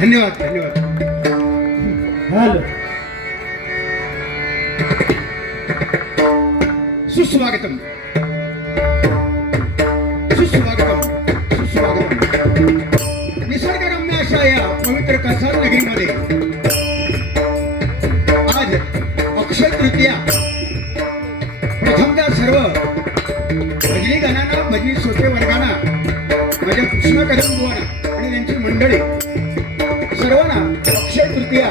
धन्यवाद धन्यवाद. हॅलो, सुस्वागतम सुस्वागतम सुस्वागतम. निसर्गरम्य अशा या पवित्र कसाल नगरीमध्ये आज अक्षय तृतीया. प्रथमतः सर्व भजनी गणांना, भजनी श्रोते वर्गांना, माझ्या कृष्ण कदम बुवांना आणि त्यांची मंडळी सर्वांना अक्षय तृतीया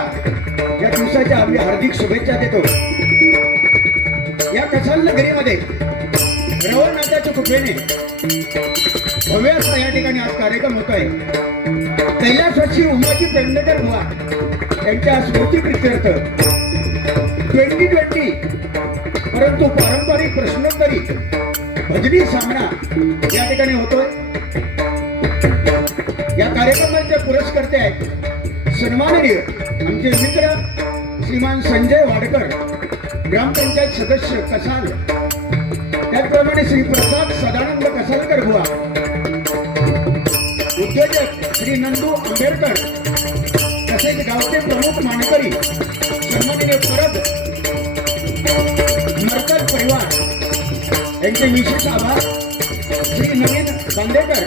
या दिवसाच्या आम्ही हार्दिक शुभेच्छा देतो. या कसाल नगरीमध्ये रवळनाथाच्या कृपेने भव्य असा या ठिकाणी आज कार्यक्रम होत आहे. कैलासवासी उमाजी पेडणेकर बुवा यांच्या स्मृती प्रित्यर्थ 2020 परंतु पारंपरिक प्रश्नोत्तरी भजनी सामना या ठिकाणी होतोय. या कार्यक्रमाचे पुरस्कर्ते आहेत सन्माननीय आमचे मित्र श्रीमान संजय वाडकर, ग्रामपंचायत सदस्य कसाल, त्याचप्रमाणे श्री प्रसाद सदानंद कसालकर बुवा, उद्योजक श्री नंदू आंबेडकर, तसेच गावचे प्रमुख मानकरी सन्माननीय परब मरकल परिवार यांचे विशेष आभार. श्री नवीन बांदेकर,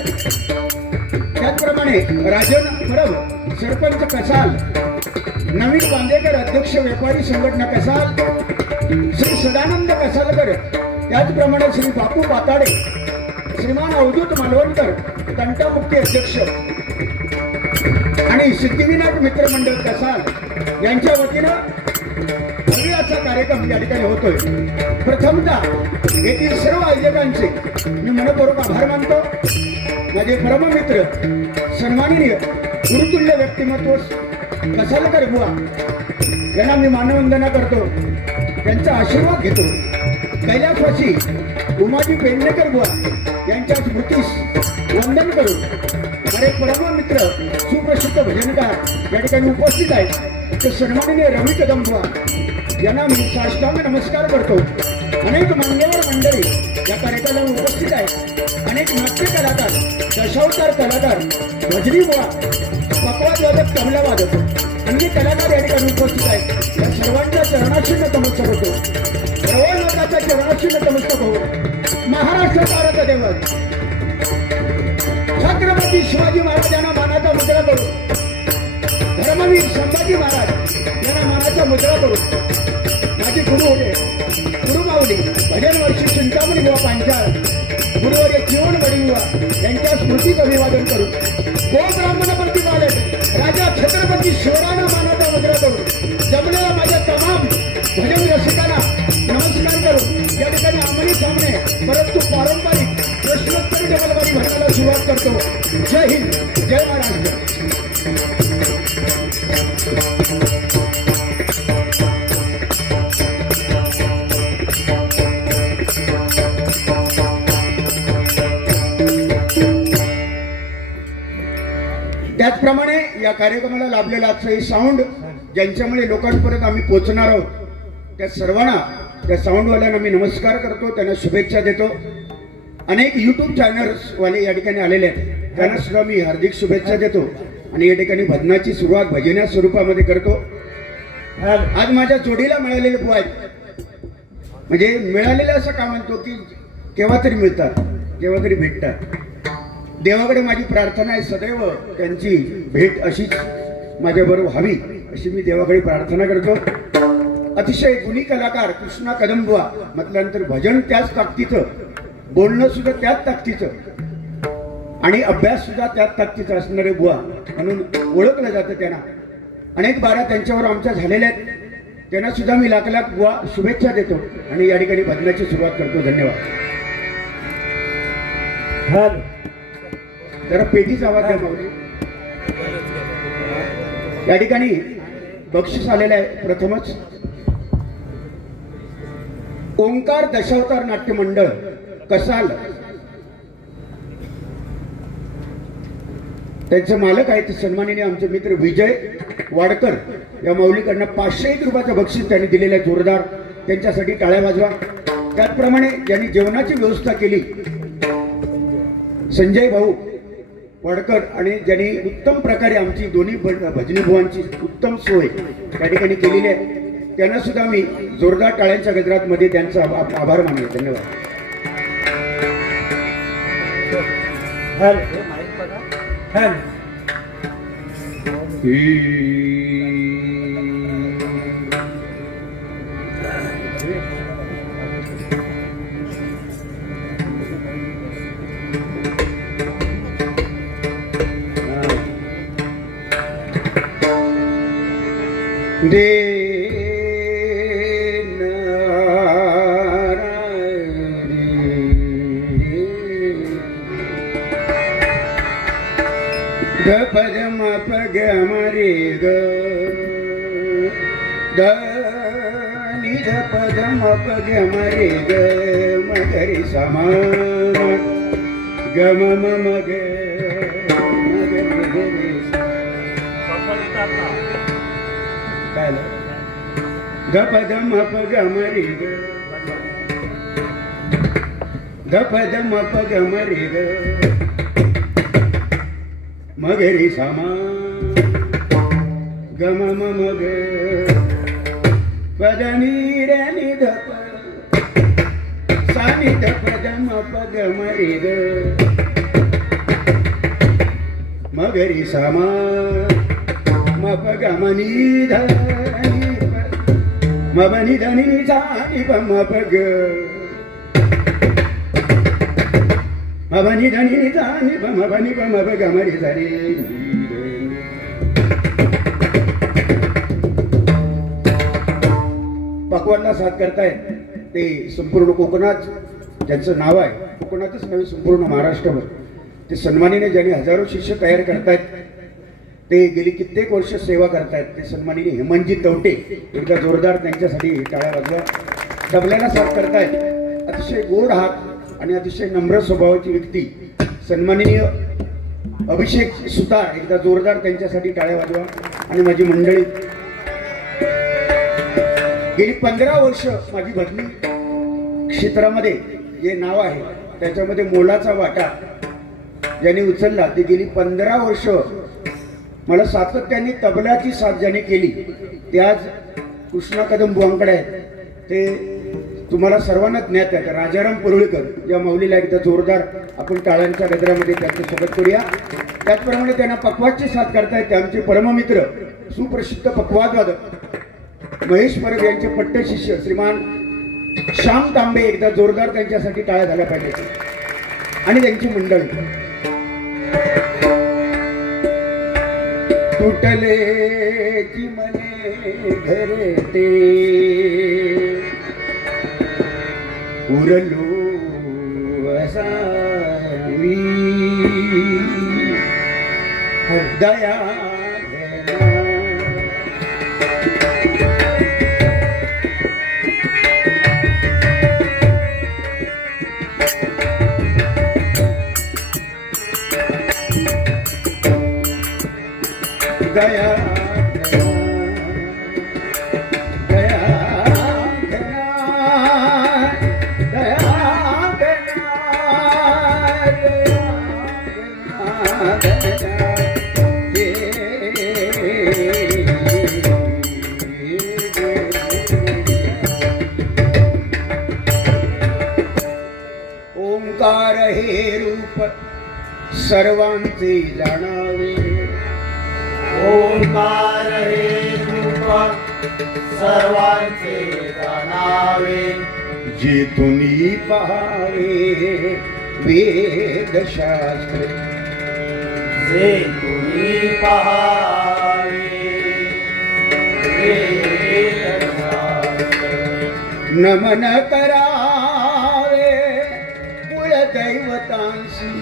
त्याचप्रमाणे राजन परब सरपंच कसाल, नवीन बांदेकर अध्यक्ष व्यापारी संघटना कसाल, श्री सदानंद कसालकर, त्याचप्रमाणे श्री बापू पाताडे, श्रीमान अवधूत मालवणकर तंटामुक्ती अध्यक्ष आणि सिद्धिविनायक मित्रमंडळ कसाल यांच्या वतीनं भव्य असा कार्यक्रम या ठिकाणी होतोय. प्रथमतः येथील सर्व आयोजकांचे मी मनपूर्वक आभार मानतो. माझे परममित्र सन्माननीय गुरुतुल्य व्यक्तिमत्व कसालकर बुवा यांना मी मानवंदना करतो, त्यांचा आशीर्वाद घेतो. कैलासवासी उमाजी पेडणेकर बुवा यांच्या स्मृतीस वंदन करून माझे परममित्र सुप्रसिद्ध भजनकार या ठिकाणी उपस्थित आहेत. ते सन्माननीय रवी कदम बुवा, यांना मी साष्टांग नमस्कार करतो. अनेक मान्यवर मंडळी या कार्यक्रमाला उपस्थित आहेत. अनेक नाट्य कलाकार, दशावतार कलाकार, भजनी बुवा, पकवाद वादक, तबला वादक, अनेक कलाकार या ठिकाणी उपस्थित आहेत. या सर्वांच्या चरणाशी नतमस्तक होतो. सर्वांच्या चरणाशी नतमस्तक हो. महाराष्ट्र भारत देवत छत्रपती शिवाजी महाराज यांना मानाचा मुद्रा करून, धर्मवीर संभाजी महाराज यांना मानाचा मुद्रा करून, माझे गुरु होते गुरु माऊली भजन वर्षी चिंतामणी बुवा पांचाळ, गुरुवर्य जीवन वडी बुवा यांच्या स्मृतीत अभिवादन करून, गो ब्राह्मण प्रतिपालक राजा छत्रपती शिवरायांना मानाचा मुद्रा करून, जमलेल्या माझ्या तमाम भजन रसिकांना नमस्कार करून या ठिकाणी आमने सामने परंतु पारंपरिक प्रश्नोत्तरी डबलबाजी भरण्याला सुरुवात करतो. जय हिंद, जय महाराष्ट्र. त्याचप्रमाणे या कार्यक्रमाला लाभलेला आजचं हे साऊंड ज्यांच्यामुळे लोकांपर्यंत आम्ही पोहोचणार आहोत, त्या सर्वांना, त्या साऊंडवाल्यांना मी नमस्कार करतो, त्यांना शुभेच्छा देतो. अनेक यूट्यूब चॅनल्सवाले या ठिकाणी आलेले आहेत, त्यांना सुद्धा मी हार्दिक शुभेच्छा देतो. आणि या ठिकाणी भजनाची सुरुवात भजन्या स्वरूपामध्ये करतो. आज माझ्या जोडीला मिळालेले बुवा आहेत, म्हणजे मिळालेलं असं का म्हणतो की केव्हा तरी मिळतात, केव्हा तरी भेटतात. देवाकडे माझी प्रार्थना आहे सदैव त्यांची भेट अशीच माझ्याबरोबर व्हावी अशी मी देवाकडे प्रार्थना करतो. अतिशय गुणी कलाकार कृष्णा कदमबुवा म्हटल्यानंतर भजन त्याच ताकदीचं, बोलणं सुद्धा त्याच ताकदीचं आणि अभ्यास सुद्धा त्याच ताकदीचा असणारे बुवा म्हणून ओळखलं जातं त्यांना. अनेक बारा त्यांच्यावर आमच्या झालेल्या आहेत, त्यांना सुद्धा मी लाख लाख बुवा शुभेच्छा देतो आणि या ठिकाणी भजनाची सुरुवात करतो. धन्यवाद. जरा पेटीचा आवाज द्या माऊली. या ठिकाणी बक्षीस आलेलं आहे. प्रथमच ओंकार दशावतार नाट्य मंडळ कसाल, त्यांचे मालक आहेत सन्माननीय आमचे मित्र विजय वाडकर, या माऊलीकडनं 501 रुपयाचं बक्षीस त्यांनी दिलेलं आहे. जोरदार त्यांच्यासाठी टाळ्या वाजवा. त्याचप्रमाणे ज्यांनी जेवणाची व्यवस्था केली संजय भाऊ वाडकर, आणि ज्यांनी उत्तम प्रकारे आमची दोन्ही भजनी बुवांची उत्तम सोय त्या ठिकाणी केलेली आहे, त्यांना सुद्धा मी जोरदार टाळ्यांच्या गजरात मध्ये त्यांचा आभार मानतो. धन्यवाद. ग पद म पग मरे ग ग नि ध पद म पग मरे ग मगरी समा ग म म म ग ग पद म पग मरे ग ग पद म पग मरे ग मगरी समा ग म म म ग पद नी रे नि ध सा नि ध पद म पग मरे ग मगरी समा म पग म नि ध नि म ब नि ध नि सा नि प म पग म ब नि ध नि सा नि प म ब नि प म प ग म रे सा रे. पकवानला साथ करतायत ते संपूर्ण कोकणात, ज्यांचं नाव आहे कोकणातच नव्हे संपूर्ण महाराष्ट्रभर, ते सन्मानीने ज्यांनी हजारो शिष्य तयार करतायत, ते गेली कित्येक वर्ष सेवा करतायत, ते सन्मानीने हेमंतजी तवटे, एकदा जोरदार त्यांच्यासाठी टाळ्या वाजवा. तबल्याला साथ करतायत अतिशय गोड हात आणि अतिशय नम्र स्वभावाची व्यक्ती सन्माननीय अभिषेक सुतार, एकदा जोरदार त्यांच्यासाठी टाळ्या वाजवा. आणि माझी मंडळी गेली 15 वर्ष माझी भजनी क्षेत्रामध्ये जे नाव आहे त्याच्यामध्ये मोलाचा वाटा ज्यांनी उचलला ते गेली 15 वर्ष मला सातत्याने तबल्याची साथ ज्याने केली ते आज कृष्णा कदम बुवांकडे आहेत. ते तुम्हाला सर्वांना ज्ञात आहे. राजाराम परुळेकर या माऊलीला एकदा जोरदार आपण टाळ्यांच्या गजरामध्ये त्यांचं स्वागत करूया. त्याचप्रमाणे त्यांना पक्वादची साथ करतायत ते आमचे परममित्र सुप्रसिद्ध पक्वादवादक महेश परब यांचे पट्ट शिष्य श्रीमान श्याम तांबे. एकदा जोरदार त्यांच्यासाठी टाळ्या झाल्या पाहिजे आणि त्यांची मंडळी. तुटले की मने घरते उरलो असावी दया दया ओंकार हे रूप सर्वांचे जाणावे. ओंकार हे रूप सर्वांचे जाणावे. जेथुनी पहावे वेदशास्त्र. जे तुम्ही पहावे वेदशास्त्र. नमन करावे कुलदैवतांशी.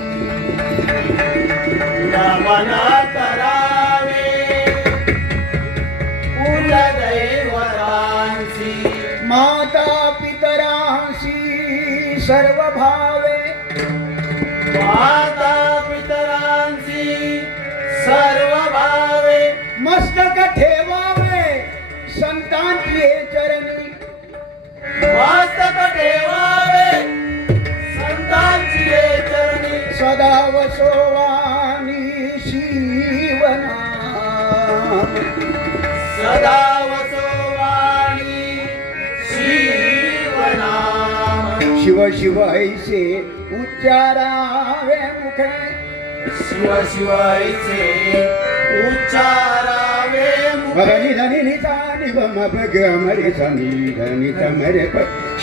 नमन करावे कुलदैवतांसी. माता पितरांशी सर्व भावे. माता पितरांसी सर्व भावे. मस्तक ठेवावे संतांची चरणी. मस्तक ठेवावे संतांची चरणी. सदा वसोवानी शिवना. सदा वसोवाणी शिवनाम. शिव शिव ऐसे उच्चारावे मुखे. शिव शिवायचे उच्चारावे धनी धनी निसा निगम भग मरे सनी धनी तमरे प.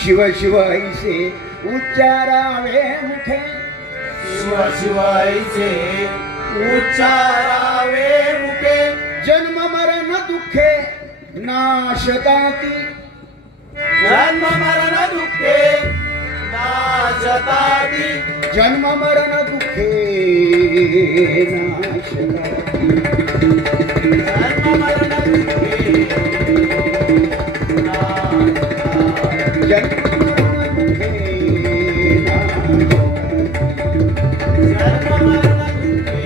शिव शिव ऐसे उच्चारावे मुखे. शिव शिवायचे उच्चारावे मुखे. जन्म मरण दुःखे नाशताती. जन्म मरण दुःखे नाशताती. जन्म मरण दुःखे नाशताती. जन्म मरण दुःखे नाशताती. जन्म मरण दुःखे नाशताती. जन्म मरण दुःखे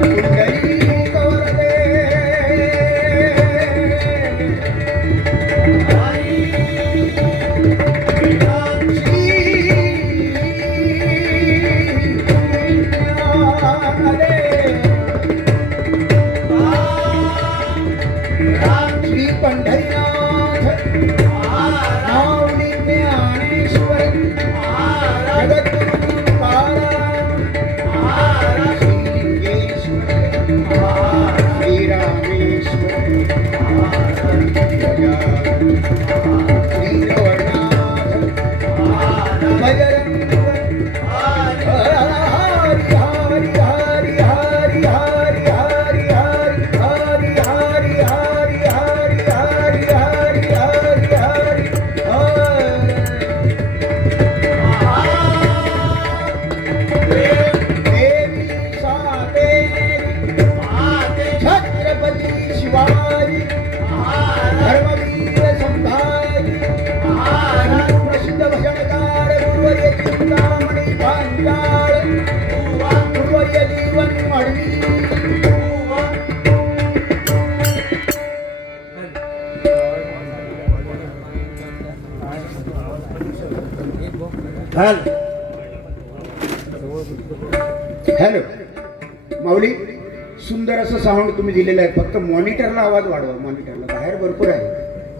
कुंडली कवरले हॅलो माऊली, सुंदर असं साऊंड तुम्ही दिलेलं आहे. फक्त मॉनिटरला आवाज वाढवा. मॉनिटरला बाहेर भरपूर आहे,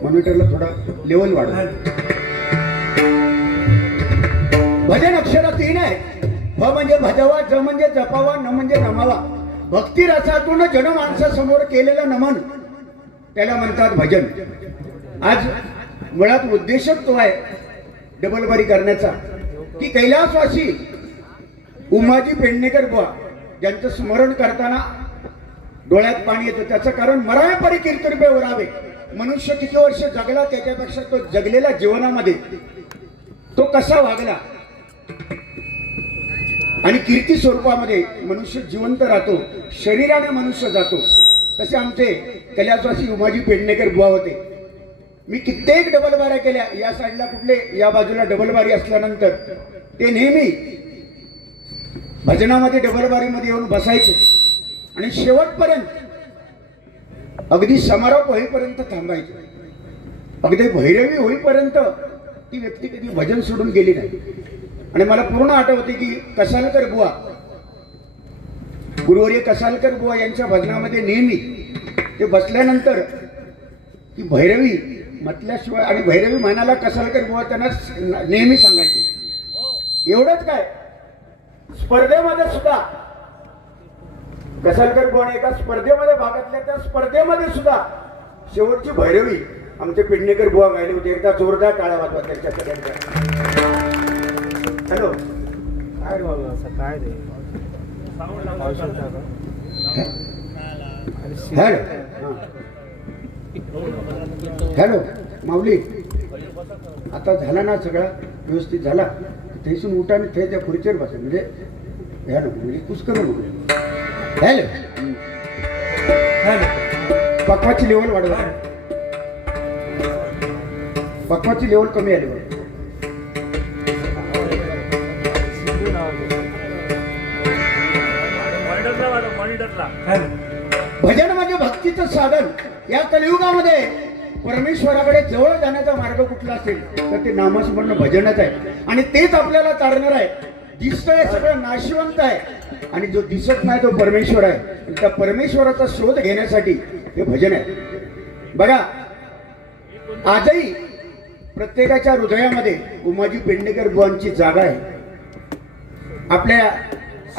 मॉनिटरला थोडा लेवल वाढवा. भजन अक्षर 3 आहे. भ म्हणजे भजवा, ज म्हणजे जपावा, न म्हणजे नमावा. भक्ती रसातून जनमानसासमोर केलेलं नमन त्याला म्हणतात भजन. आज मुळात उद्देशच तो आहे डबलबारी करण्याचा, की कैलासवासी उमाजी पेडणेकर बुवा ज्यांचं स्मरण करताना डोळ्यात पाणी येतं. त्याचं कारण मरावे परी कीर्तन ओरावे. मनुष्य किती वर्ष जगला त्याच्यापेक्षा तो जगलेल्या जीवनामध्ये तो कसा वागला आणि कीर्ती स्वरूपामध्ये मनुष्य जिवंत राहतो, शरीराने मनुष्य जातो. तसे आमचे कैलासवासी उमाजी पेडणेकर बुवा होते. मी कित्येक डबलबाऱ्या केल्या. या साईडला कुठले, या बाजूला डबलबारी असल्यानंतर ते नेहमी भजनामध्ये डबलबारीमध्ये येऊन बसायचे आणि शेवटपर्यंत अगदी समारोप होईपर्यंत थांबायचे. अगदी भैरवी होईपर्यंत ती व्यक्ती कधी भजन सोडून गेली नाही. आणि मला पूर्ण आठवते की कसालकर बुवा, गुरुवर्य कसालकर बुवा यांच्या भजनामध्ये नेहमी ते बसल्यानंतर की भैरवी म्हटल्याशिवाय, आणि भैरवी म्हणाला कसालकर बुवा त्यांना नेहमी सांगायचे. एवढंच काय, स्पर्धेमध्ये सुद्धा कसालकर बुवा एका स्पर्धेमध्ये भाग घेतला. त्या स्पर्धेमध्ये सुद्धा शेवटची भैरवी आमचे पेडणेकर बुवा गायले होते. एकदा जोरदार टाळ्या वाजवा त्यांच्या सगळ्यांच्या. हॅलो, काय बाबा असं काय रे हॅलो, हॅलो माऊली, आता झाला ना सगळा व्यवस्थित झाला. थैसून उठा आणि ते त्या खुर्चीवर बसा. म्हणजे ह्या नको, म्हणजे कुस करू नको. हॅलो, पक्वाची लेवल वाढवा. पक्वाची लेवल कमी आली बघा. भजन म्हणजे भक्तीचं साधन. या कलियुगामध्ये परमेश्वराकडे जवळ जाण्याचा मार्ग कुठला असेल तर ते नामस्मरण भजनच आहे. आणि तेच आपल्याला तारणार आहे. दिसतंय सगळं नाशिवंत आहे आणि जो दिसत नाही तो परमेश्वर आहे. त्या परमेश्वराचा शोध घेण्यासाठी हे भजन आहे. बघा, आजही प्रत्येकाच्या हृदयामध्ये उमाजी पेडणेकर बुवांची जागा आहे. आपल्या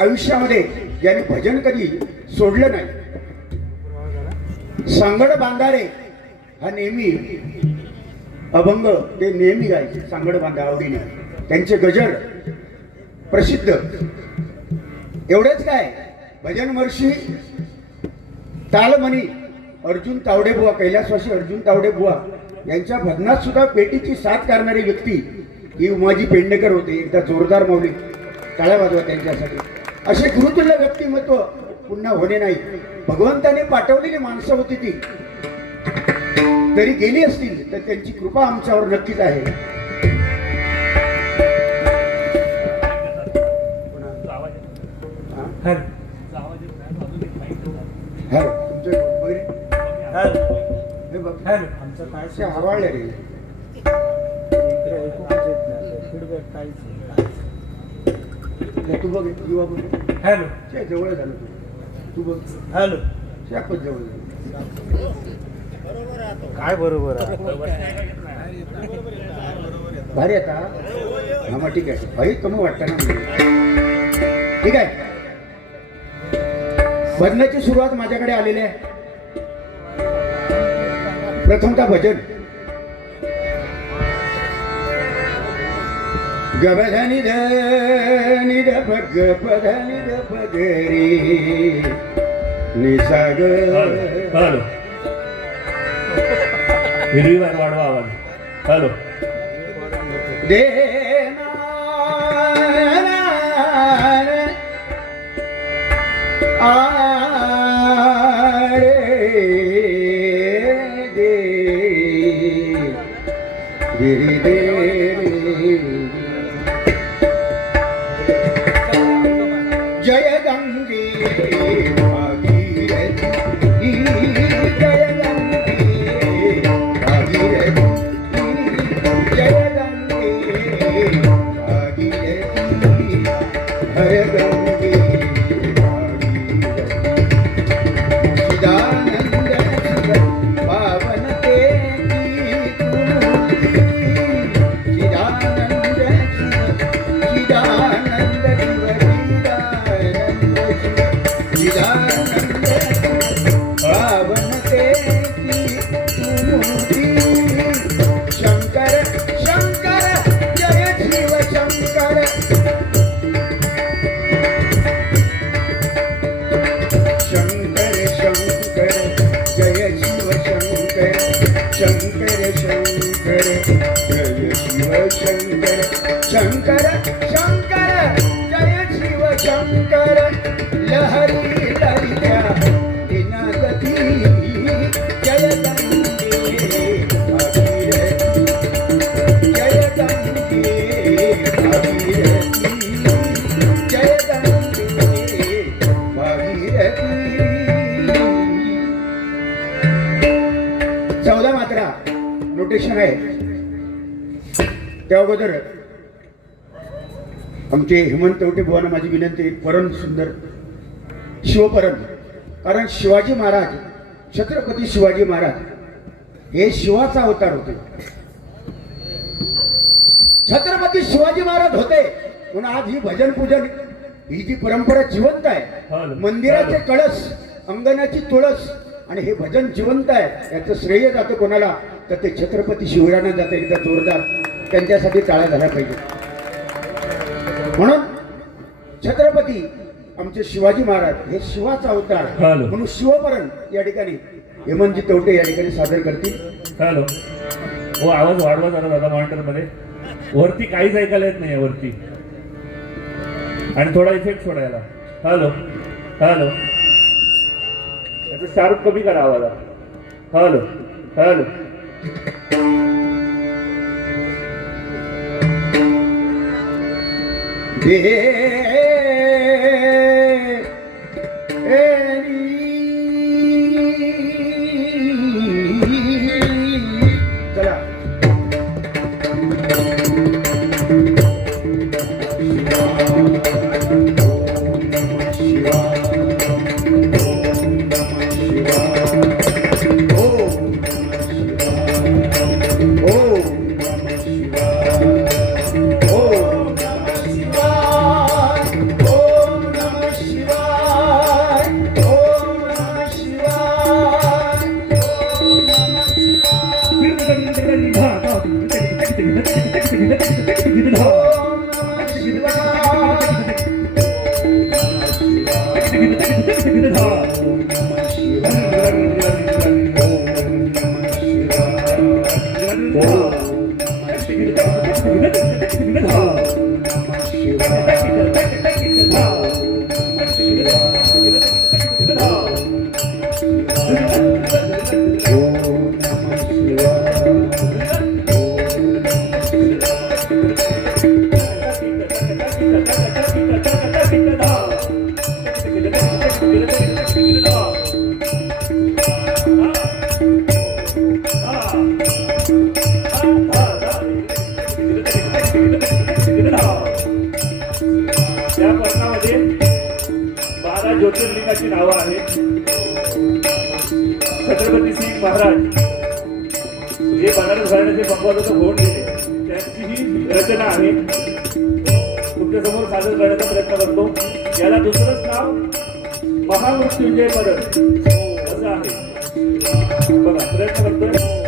आयुष्यामध्ये ज्याने भजन कधी सोडलं नाही. सांगड बांधारे हा नेहमी अभंग ते नेहमी गायचे. सांगड बांधा आवडीने. त्यांचे गजर प्रसिद्ध. एवढेच काय, भजन महर्षी तालमणी अर्जुन तावडे बुवा, कैलासवासी अर्जुन तावडे बुवा यांच्या भजनात सुद्धा पेटीची साथ करणारी व्यक्ती ही उमाजी पेडणेकर होते. एकदा जोरदार माऊली टाळ्या वाजवा त्यांच्यासाठी. असे गुरुतुल्य व्यक्तिमत्व पुन्हा होणे नाही. भगवंताने पाठवलेली माणसं होती ती तरी गेली असतील तर त्यांची कृपा आमच्यावर नक्कीच आहे. आमचं काय हवाळले रे इकडे ऐकूच येत नाही. फीडबॅक काहीच नाही. तू बघ, युवा बघ. हॅलो, जवळ झालं तू बघ. हॅलो, शापच जवळ झालं. काय बरोबर आहे? भारी आता. हा मग ठीक आहे. भाई कमी वाटतं ना. ठीक आहे. भजनाची सुरुवात माझ्याकडे आलेली आहे. प्रथमतः भजन गबधनी धनी ध भग पधनी ध पगरी निसाग. हॅलो, हिरवीवार वाढवा आवाज. हॅलो, देना आरे दे गिरी दे. जय गंगे भागीरथी, जय गंगे भागीरथी, जय गंगे भागीरथी. जय शिव शंकर शंकर शंकर जय शिव शंकर लहरी लहरिया दिनगती जय गंगे भागीरथी जय गंगे भागीरथी जय गंगे भागीरथी 14 मात्रा नोटेशन आहे. त्या अगोदर आमचे हेमंत तवटे बुवांना माझी विनंती, परम सुंदर शिवपरम. कारण शिवाजी महाराज, छत्रपती शिवाजी महाराज हे शिवाचा अवतार होते. छत्रपती शिवाजी महाराज होते म्हणून आज ही भजन पूजन ही जी परंपरा जिवंत आहे. मंदिराचे कळस, अंगणाची तुळस आणि हे भजन जिवंत आहे. याचं श्रेय जातं कोणाला तर ते छत्रपती शिवरायांना जातं. एकदा जोरदार त्यांच्यासाठी टाळ्या झाल्या पाहिजे. म्हणून छत्रपती आमचे शिवाजी महाराज हे शिवाचा अवतार म्हणून शिवपरण या ठिकाणी हेमंतजी तवटे या ठिकाणी सादर करतील. हॅलो. हो, आवाज वाढवा जरा दादा मॉनिटर मध्ये. वरती काहीच ऐकायला येत नाही वरती. आणि थोडा इफेक्ट सोडायला. Hello hello. याचं शार्प कमी करा आवाज. Hello hello. चला. या पर्णामध्ये 12 ज्योतिर्लिंगाची नावं आहेत. छत्रपती सिंग महाराज हे बनारस घराण्याचे भगवानाचं होऊन गेले, त्यांची ही रचना आहे. तुमच्या समोर सादर करण्याचा प्रयत्न करतो. याला दुसरंच नाव महामृत्युंजय परत असं आहे. बघा, प्रयत्न करतोय.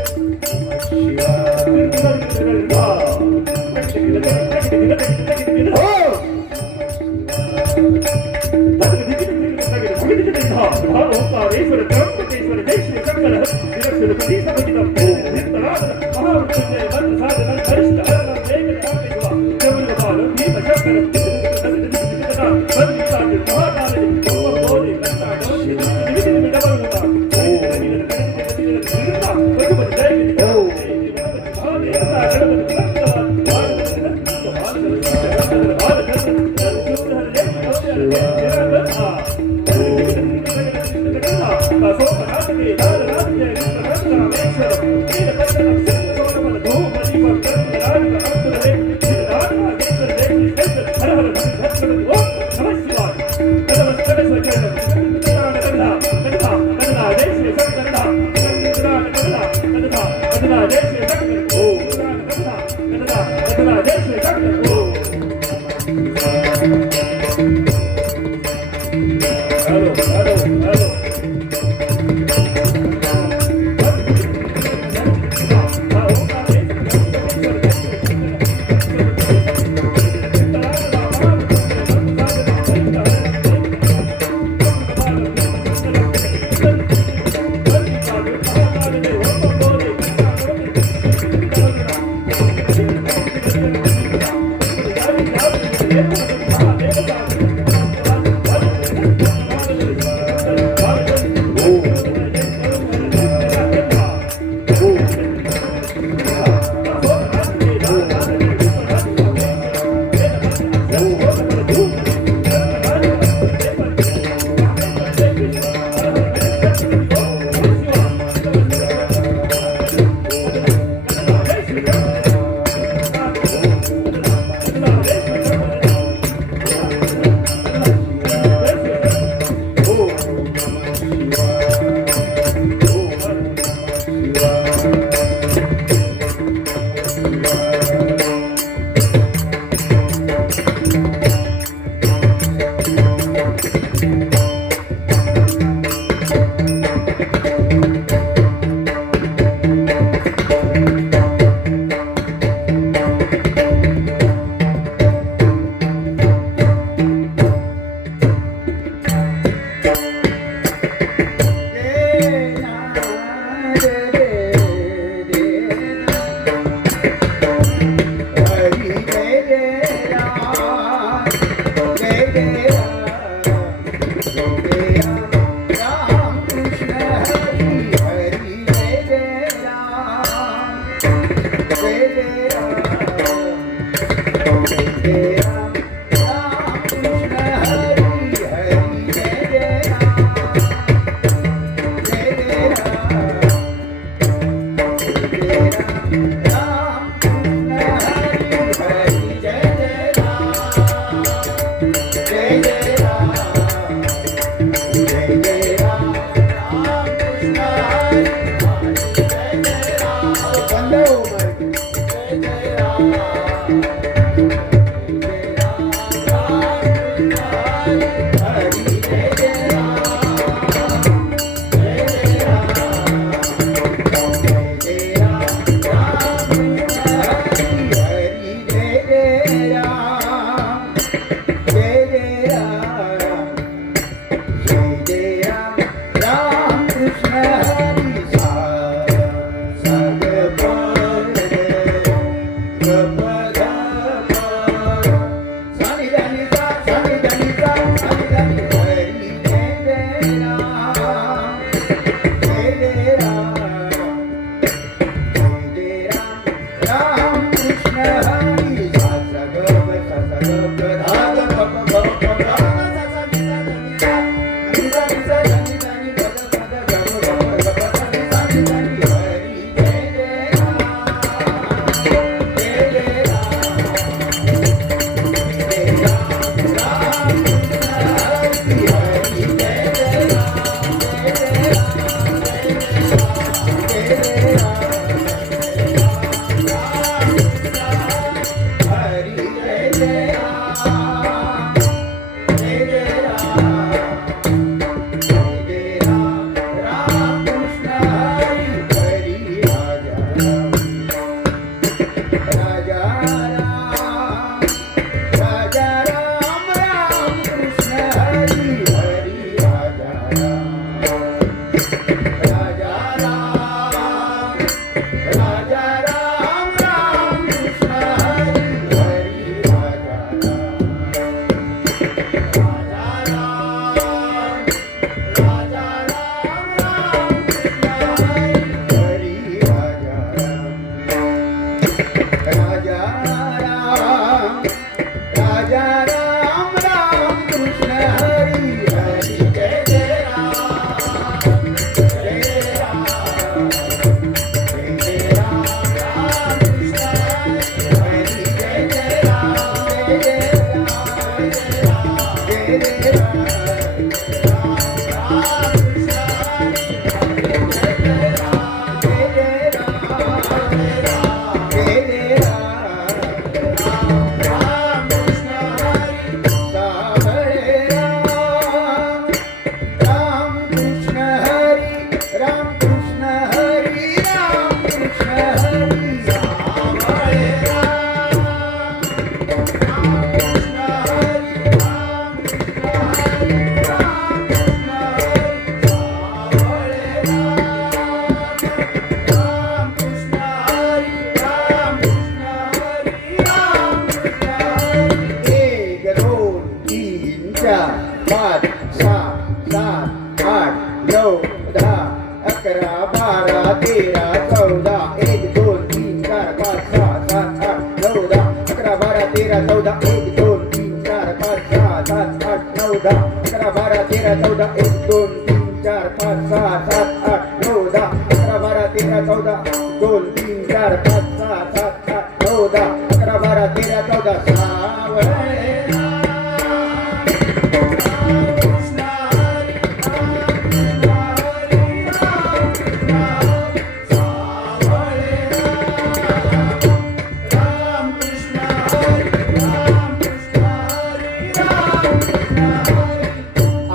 10 11 12 13 14 1 2 3 4 5 6 7 8 9 10 11 12 13 14 2 3 4 5 6 7 8 9 10 11 12 13 14 सावळे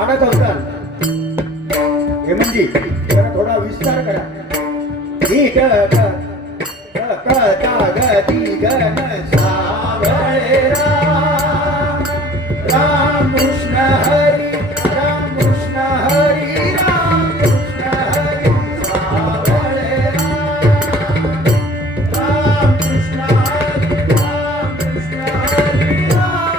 आडत होता हे म्हणजे जरा थोडा विस्तार करा धी ग ग ग ग गा ग धी ग न सावळे राम राम कृष्ण हरी राम कृष्ण हरी राम कृष्ण हरी सावळे राम राम कृष्ण हरी राम कृष्ण हरी राम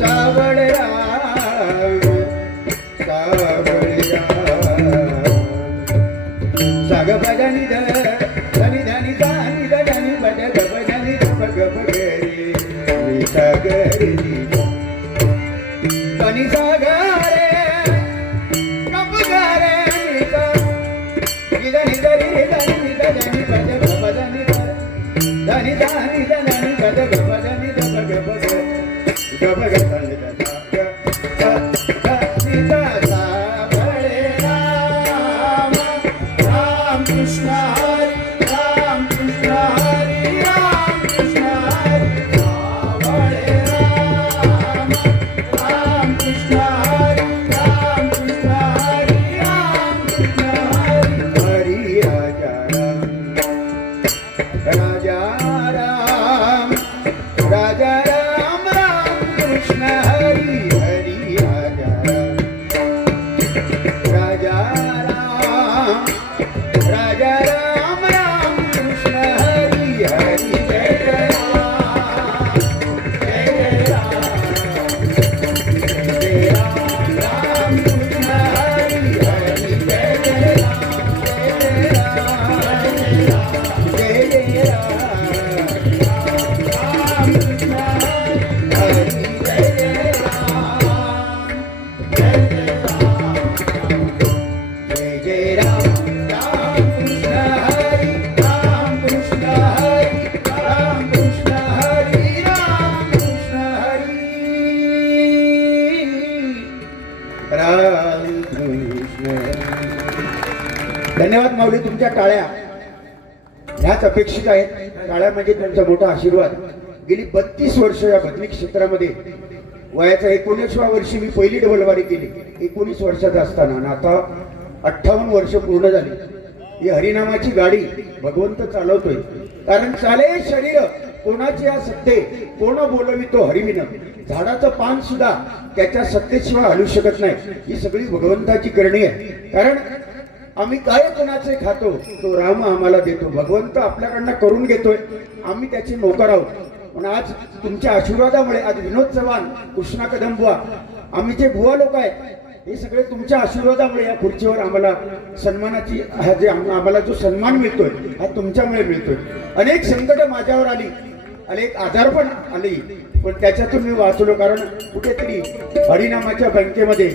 सावळे साग भजनी ध धनी धनी धनी धनी भज ग भजनी ग ग गरी मी सागरी धनी सागरे गप गरे मी सा धनी धनी धनी धनी भज ग भजनी धनी धनी धनी भज ग भजनी ग ग ग ग धनी Krishna Hari Ram Krishna Hari Ram Krishna Hari Savale Ram Ram Krishna Hari Ram Krishna Hari Ram Krishna Hari Hari Raja Ram Raja Ram Raja Ram Ram Krishna Hari Hari Raja Ram Raja Ram Raja Ram Ram Krishna Hari Hari Jai Jai Ram Jai Jai Ram Jai Ram Krishna Hari Hari Jai Jai Ram Jai Jai Ram Ram Krishna Hari Hari Jai Jai Ram Jai Jai Ram Ram Krishna Hari Ram Krishna Hari Ram Krishna Hari Ram Krishna धन्यवाद माऊली तुमच्या टाळ्या ह्याच अपेक्षित आहेत टाळ्या म्हणजे त्यांचा मोठा आशीर्वाद गेली 32 वर्ष या भजनी क्षेत्रामध्ये वयाच्या 19व्या वर्षी मी पहिली डबलवारी केली 19 वर्षाचा असताना आणि आता 58 वर्ष पूर्ण झाली ही हरिनामाची गाडी भगवंत चालवतोय कारण चाले शरीर कोणाची या सत्ते कोण बोलवितो हरिविन झाडाचं पान सुद्धा त्याच्या सत्तेशिवाय हलू शकत नाही ही सगळी भगवंताची करणी आहे कारण आम्ही काय कोणाचे खातो तो राम आम्हाला देतो भगवंत आपल्याकडनं करून घेतोय आम्ही त्याचे नोकर आहोत पण आज तुमच्या आशीर्वादामुळे आज विनोद चव्हाण कृष्णा कदम बुवा आम्ही जे बुवा लोक आहेत हे सगळे तुमच्या आशीर्वादामुळे या खुर्चीवर आम्हाला सन्मानाची हा जे आम्हाला जो सन्मान मिळतोय हा तुमच्यामुळे मिळतोय अनेक संकट माझ्यावर आली आणि एक आजार पण आली, पण त्याच्यातून मी वाचलो. कारण कुठेतरी हरिनामाच्या बँकेमध्ये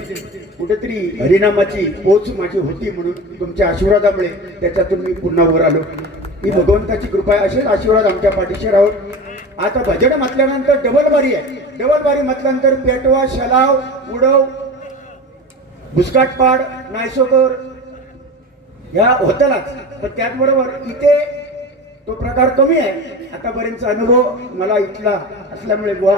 कुठेतरी हरिनामाची पोच माझी होती, म्हणून तुमच्या आशीर्वादामुळे त्याच्यातून मी पुन्हा वर आलो. ही भगवंताची कृपा आहे. असेच आशीर्वाद आमच्या पाठीशी राहून. आता भजन म्हटल्यानंतर डबल बारी आहे. डबल बारी म्हटल्यानंतर पेटवा, शलाव, उडव, भुसकाटपाड, नायसोकर ह्या होतालाच. पण त्याचबरोबर इथे तो प्रकार कमी आहे. आतापर्यंतचा अनुभव मला इथला असल्यामुळे बुवा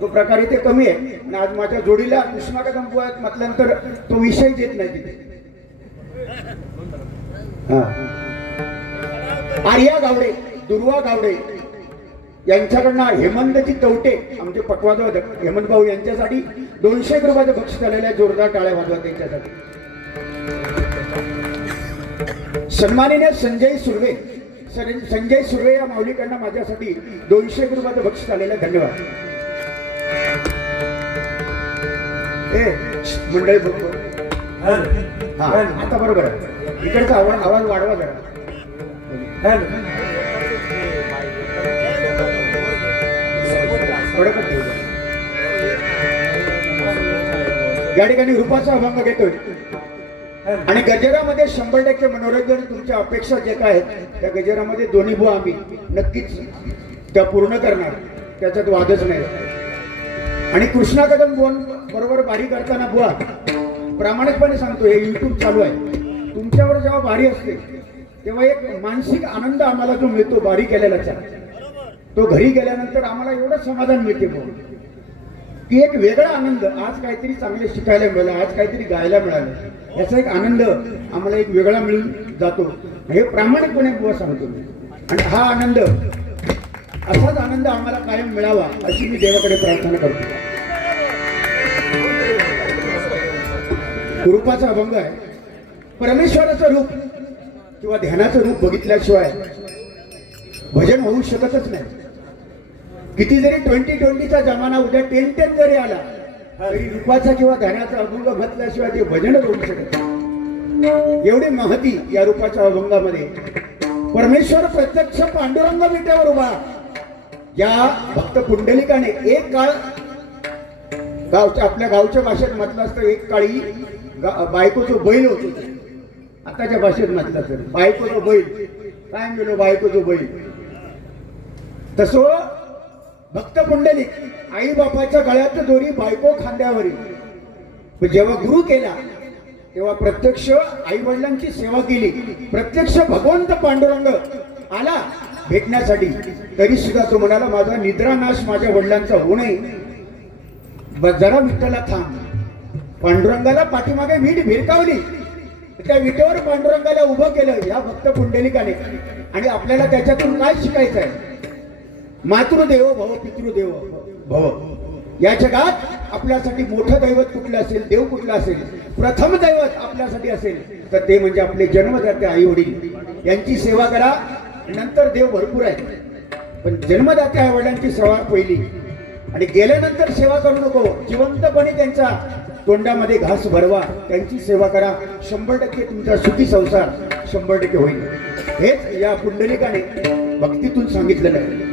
तो प्रकार इथे कमी आहे. आणि आज माझ्या जोडीला कृष्णा कदम बुवा आहेत म्हटल्यानंतर तो विषय येत नाही तिथे. हा, आर्या गावडे, दुर्वा गावडे यांच्याकडनं हेमंतजी तवटे आमचे पटवादक हेमंत भाऊ यांच्यासाठी 200 रुपयाचं बक्षीस आलेलं आहे. जोरदार टाळ्या वाजवा त्यांच्यासाठी. सन्माननीय संजय सुर्वे, संजय सुर्वे या माऊलीकडनं माझ्यासाठी 200 रुपयाचं बक्षीस आलेलं आहे. धन्यवाद. मंडळी बघतो. हा, आता बरोबर आहे. इकडचा आवाज वाढवा जरा. या ठिकाणी रूपाचा अभंग घेतोय आणि गजरामध्ये 100% मनोरंजन. तुमच्या अपेक्षा जे काय आहेत त्या गजरामध्ये दोन्ही बुवा आम्ही नक्कीच त्या पूर्ण करणार, त्याच्यात वादच नाही. आणि कृष्णा कदम बुवा बरोबर बारी करताना बुवा प्रामाणिकपणे सांगतो, हे YouTube चालू आहे. तुमच्यावर जेव्हा बारी असते तेव्हा एक मानसिक आनंद आम्हाला जो मिळतो बारी केलेलाचा, तो घरी गेल्यानंतर आम्हाला एवढं समाधान मिळते बुवा की एक वेगळा आनंद. आज काहीतरी चांगले शिकायला मिळालं, आज काहीतरी गायला मिळालं, याचा एक आनंद आम्हाला एक वेगळा मिळून जातो. हे प्रामाणिकपणे बुवा सांगतो मी. आणि हा आनंद, असाच आनंद आम्हाला कायम मिळावा अशी मी देवाकडे प्रार्थना करतो. रूपाचा अभंग आहे. परमेश्वराचं रूप किंवा ध्यानाचं रूप बघितल्याशिवाय भजन होऊ शकतच नाही. किती जरी 2020चा जमाना उद्या 10-10 जरी आला तरी रूपाचा किंवा ध्यानाचा अभंग म्हटल्याशिवाय ते भजनच होऊ शकत नाही. एवढी महती या रूपाच्या अभंगामध्ये. परमेश्वर प्रत्यक्ष पांडुरंग विटेवर उभा. या भक्त पुंडलिकाने एक काळ गावच्या, आपल्या गावच्या भाषेत म्हटलं असतं, एक काळी बायकोचं बैल होतो. आताच्या भाषेत म्हटलं तर बायकोचं बैल. काय मिळलो बायकोचं बैल. तसं भक्त पुंडलिक आई बापाच्या गळ्यात दोरी, बायको खांद्यावरील. जेव्हा गुरु केला तेव्हा प्रत्यक्ष आई वडिलांची सेवा केली. प्रत्यक्ष भगवंत पांडुरंग आला भेटण्यासाठी. तरी सुद्धा तो म्हणाला, माझा निद्रानाश माझ्या वडिलांचा होऊ नये, जरा विठ्ठला थांब. पांडुरंगाला पाठीमागे वीट भिरकावली. त्या विटेवर पांडुरंगाला उभं केलं या भक्त पुंडलिकाने. आणि आपल्याला त्याच्यातून काय शिकायचं आहे? मातृदेवो भव, पितृदेवो भव. या जगात आपल्यासाठी मोठं दैवत कुठलं असेल, देव कुठला असेल, प्रथम दैवत आपल्यासाठी असेल तर ते म्हणजे आपले जन्मदाते आई वडील. यांची सेवा करा, नंतर देव भरपूर आहे. पण जन्मदाते आई वडिलांची सेवा पहिली. आणि गेल्यानंतर सेवा करू नको. जिवंतपणे त्यांच्या तोंडामध्ये घास भरवा, त्यांची सेवा करा. 100% तुमचा सुखी संसार 100% होईल. हेच या पुंडलिकाने भक्तीतून सांगितलेलं आहे.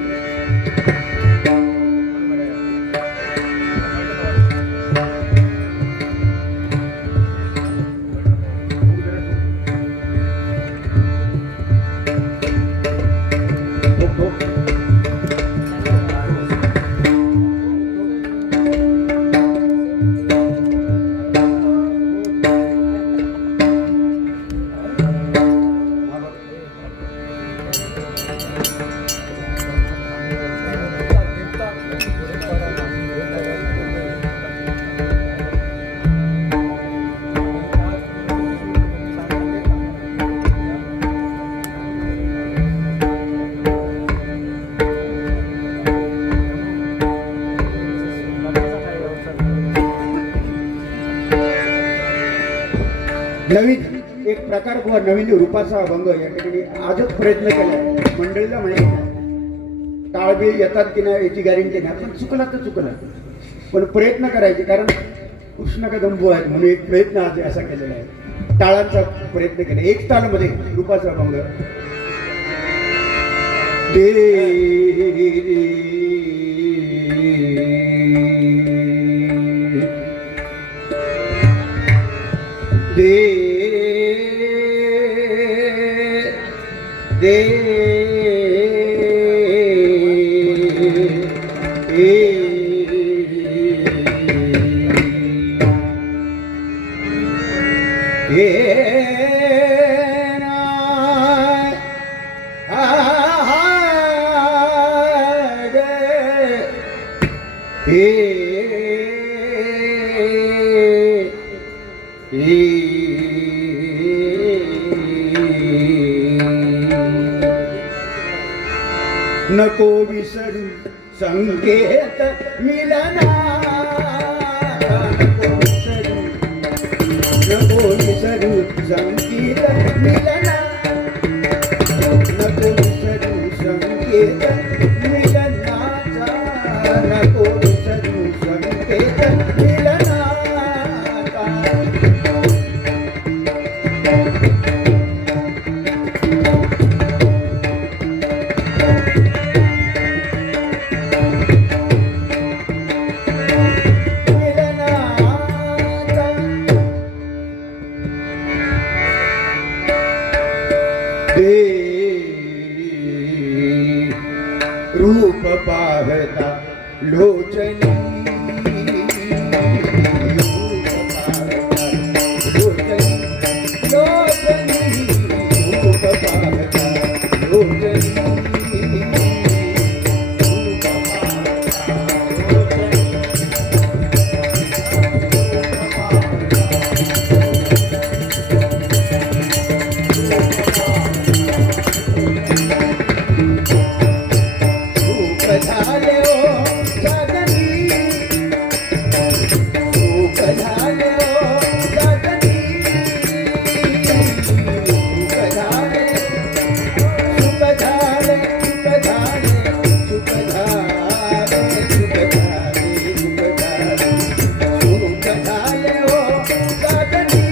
नवीन एक प्रकार किंवा नवीन रूपाचा अभंग या ठिकाणी आजच प्रयत्न केला. मंडळीला माहिती नाही, टाळबीळ येतात की नाही याची गॅरंटी नाही. पण चुकला तर चुकला, पण प्रयत्न करायचे. कारण कृष्ण कदंबू आहेत म्हणून एक प्रयत्न आज असा केलेला आहे. टाळांचा प्रयत्न केला. एक तालमध्ये रूपाचा अभंग. हे हे नको विसरू संकेत मिलना नको विसरू संकेत मिलना नको विसरू संकेत मिलनाचा नको विसरू संकेत मिलनाचा रूप पाहता लोचनी रूप पाहता लोचनी लोचनी रूप पाहता लोचनी रूप झाले ओ सागनी सुख झाले ओ सागनी सुख झाले सुख झाले सुख झाले सुख झाले सुख झाले सुख झाले ओ सागनी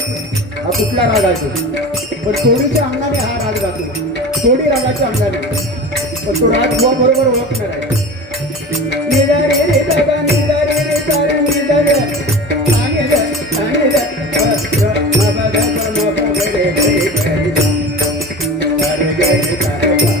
हा कुठला राग आहे पण तोडीच्या अंगाने हा राग जातो तोडी रागाच्या अंगाने पण तो राग बुवा बरोबर ओळखणार आहे निदारे रे दादा निदारे रे तारे निदारे ताने रे ताने रे बाबा रे बाबा रे रे तारे रे तारे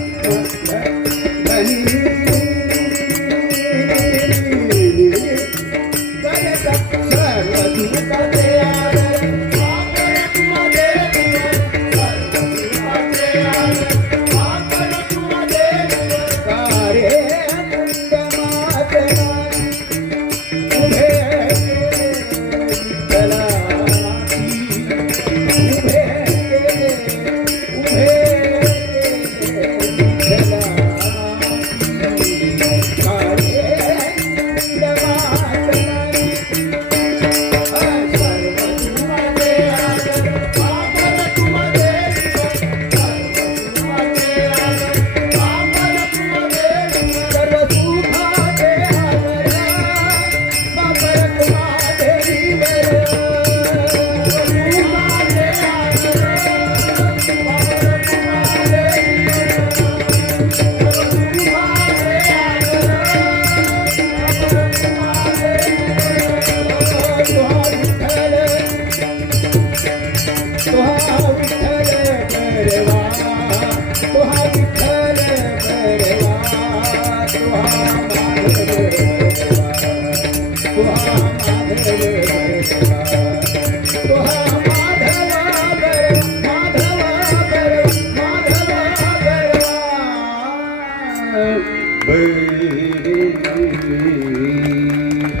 सुंदर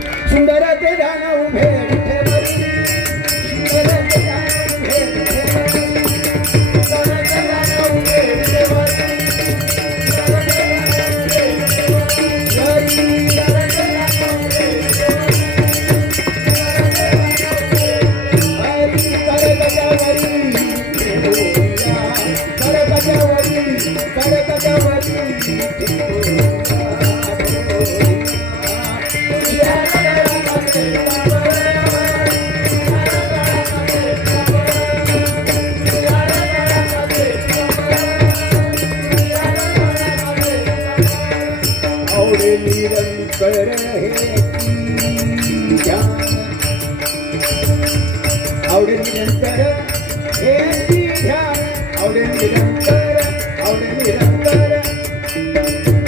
ते गाण उभे विठ्ठल सुंदर ते गाण उभे विठ्ठल सुंदर ते गाण उभे विठ्ठल सुंदर ते गाण उभे विठ्ठल सुंदर ते गाण उभे हरी करगजावरी आवडे निरंतर आवडे निरंतर हे ध्यान आवडे निरंतर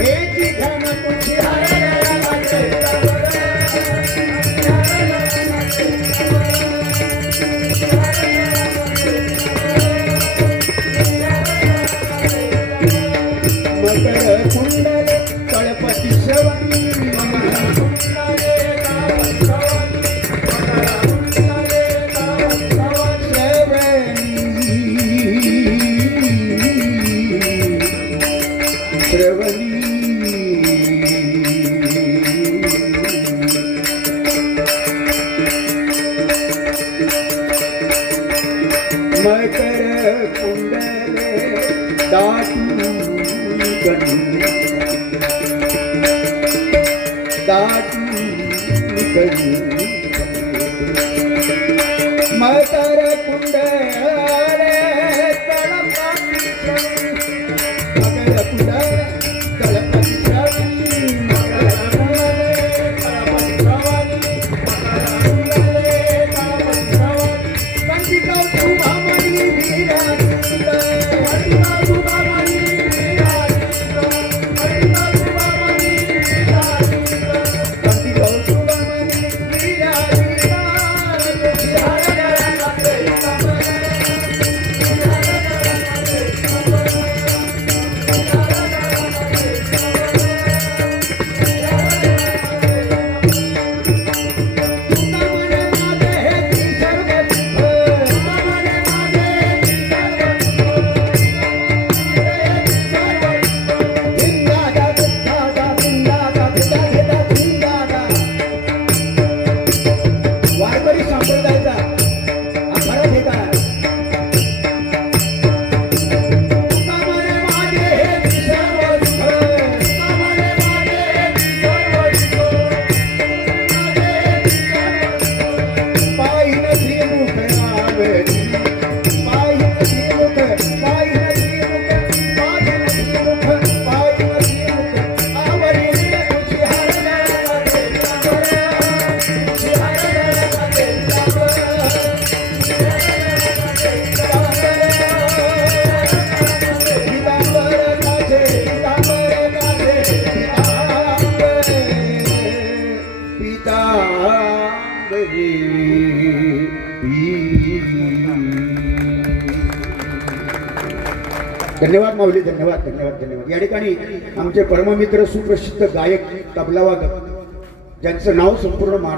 हे ध्यान तुझी मकर कुंडल तळपती श्रवणी मकर कुंडल दाटू मकर कुंडल तळपती मकर कुंडल तळपती श्रवणी पंडिता तुभा मणी विराजित पंडिता तुभा मणी विराजित धन्यवाद माऊली, धन्यवाद धन्यवाद धन्यवाद. या ठिकाणी आमचे परममित्र सुप्रसिद्ध गायक तबलावादक ज्यांचं नाव संपूर्ण